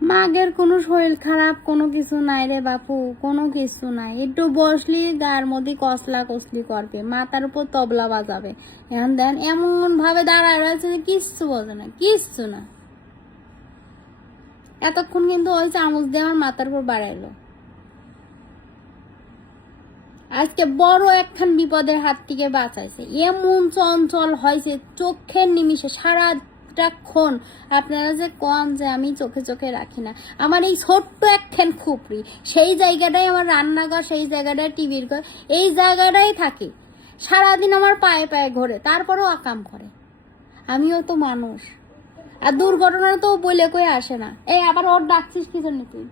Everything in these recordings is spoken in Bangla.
মাগের কোনো শরীর খারাপ কোনো কিছু নাই রে বাপু, কোনো কিছু নাই। একটু বসলি গায়ের মধ্যে কসলা কসলি করবে, মাথার উপর তবলা বাজাবে। এখন দেন এমন ভাবে দাঁড়ায় রয়েছে যে কিচ্ছু বোঝে না, কিচ্ছু না। এতক্ষণ কিন্তু ওই চামচ দিয়ে আমার মাথার উপর বাড়াইলো। আজকে বড় একখান বিপদের হাত থেকে বাঁচাইছে। এমন চঞ্চল হয়েছে চোখের নিমিষে, সারাটাক্ষণ। আপনারা যে কন যে আমি চোখে চোখে রাখি না, আমার এই ছোট্ট একখান খুপড়ি, সেই জায়গাটাই আমার রান্নাঘর, সেই জায়গাটায় টিভির ঘর, এই জায়গাটাই থাকি। সারাদিন আমার পায়ে পায়ে ঘোরে, তারপরেও আকাম করে। আমিও তো মানুষ, আর দুর্ঘটনা তো বলে কয়ে আসে না। এই আবার ওর ডাকছিস কি জন্য তুই?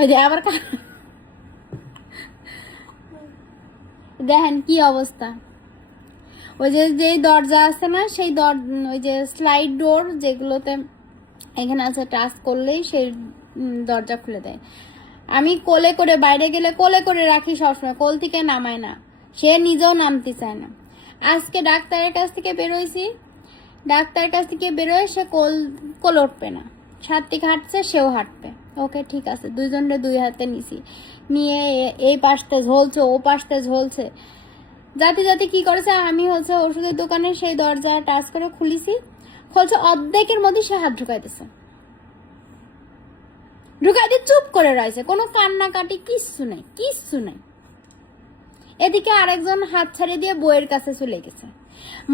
ওই যে আবার দেখেন কি অবস্থা। ওই যে যেই দরজা আছে না, সেই ওই যে স্লাইড ডোর যেগুলোতে এখানে আছে, টাচ করলেই সেই দরজা খুলে দেয়। আমি কোলে করে বাইরে গেলে কোলে করে রাখি সবসময়, কোল থেকে নামায় না, সে নিজেও নামতে চায় না। আজকে ডাক্তারের কাছ থেকে বেরোইছি, ডাক্তারের কাছ থেকে বেরোয় সে কোল উঠবে না, সাত্বিক হাঁটছে সেও হাঁটবে। ওকে ঠিক আছে, দুইজনে দুই হাতে নিছি, নিয়ে এই পাশতে ঝলছে ও পাশতে ঝলছে। জাতি জাতি কি করেছে, আমি হচ্ছে ওষুধের দোকানে সেই দরজা টাচ করে খুলিছি, খুলছে অর্ধেকের মধ্যে সে হাত ঢুকাইতেছে, ঢুকাইতে চুপ করে রয়েছে, কোনো কান্নাকাটি কিচ্ছু নেই, কিচ্ছু নেই। এদিকে আরেকজন হাত ছাড়িয়ে দিয়ে বইয়ের কাছে চলে গেছে।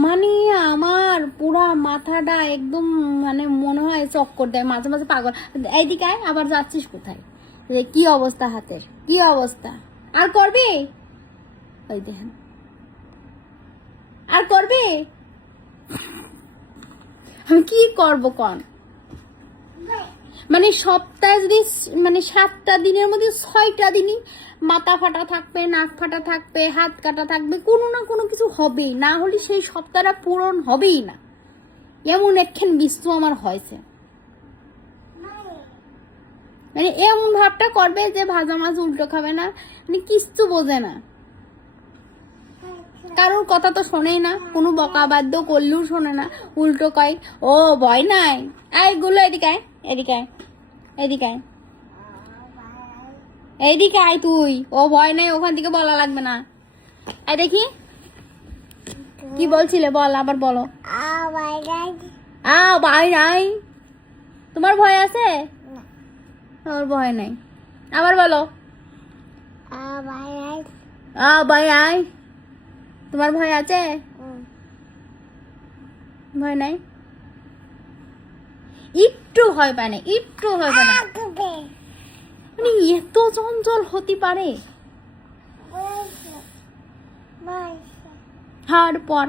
মানে আমার পুরা মাথাটা একদম মানে মনে হয় চক্কর দেয়, মাঝে মাঝে পাগল। এইদিকে আবার যাচ্ছিস কোথায়? কি অবস্থা হাতের, কি অবস্থা? আর করবে? ওই দেখেন, আর করবে? আমি কি করব কন? মানে সপ্তাহে যদি মানে 7টা দিনের মধ্যে 6টা দিনই মাথা ফাটা থাকবে, নাক ফাটা থাকবে, হাত কাটা থাকবে, কোনো না কোনো কিছু হবেই, না হলে সেই সপ্তাহটা পূরণ হবেই না। এমন একখান বিশ্ব আমার হয়েছে, মানে এমন ভাবটা করবে যে ভাজা মাছ উল্টো খাবে না, মানে কিচ্ছু বোঝে না, কারোর কথা তো শোনেই না, কোনো বকা বাদ্য করলেও শোনে না, উল্টো কয় ও ভয় নাই। এইগুলো এদিকে আয়, এদিকে আয়, এদিকে আয়, এইদিকে আয় তুই। ও ভয় নাই, ওখান থেকে বলা লাগবে না। এই দেখি কি বলছিলে, বল আবার বলো। ভয় নাই, তোমার ভয় আছে? ওর ভয় নাই, আবার বলো। ভয় নাই, তোমার ভয় আছে? ভয় নাই, একটু ভয় পায় না, একটু ভয় পায় না। মানে এত চঞ্চল হতে পারে? হার পর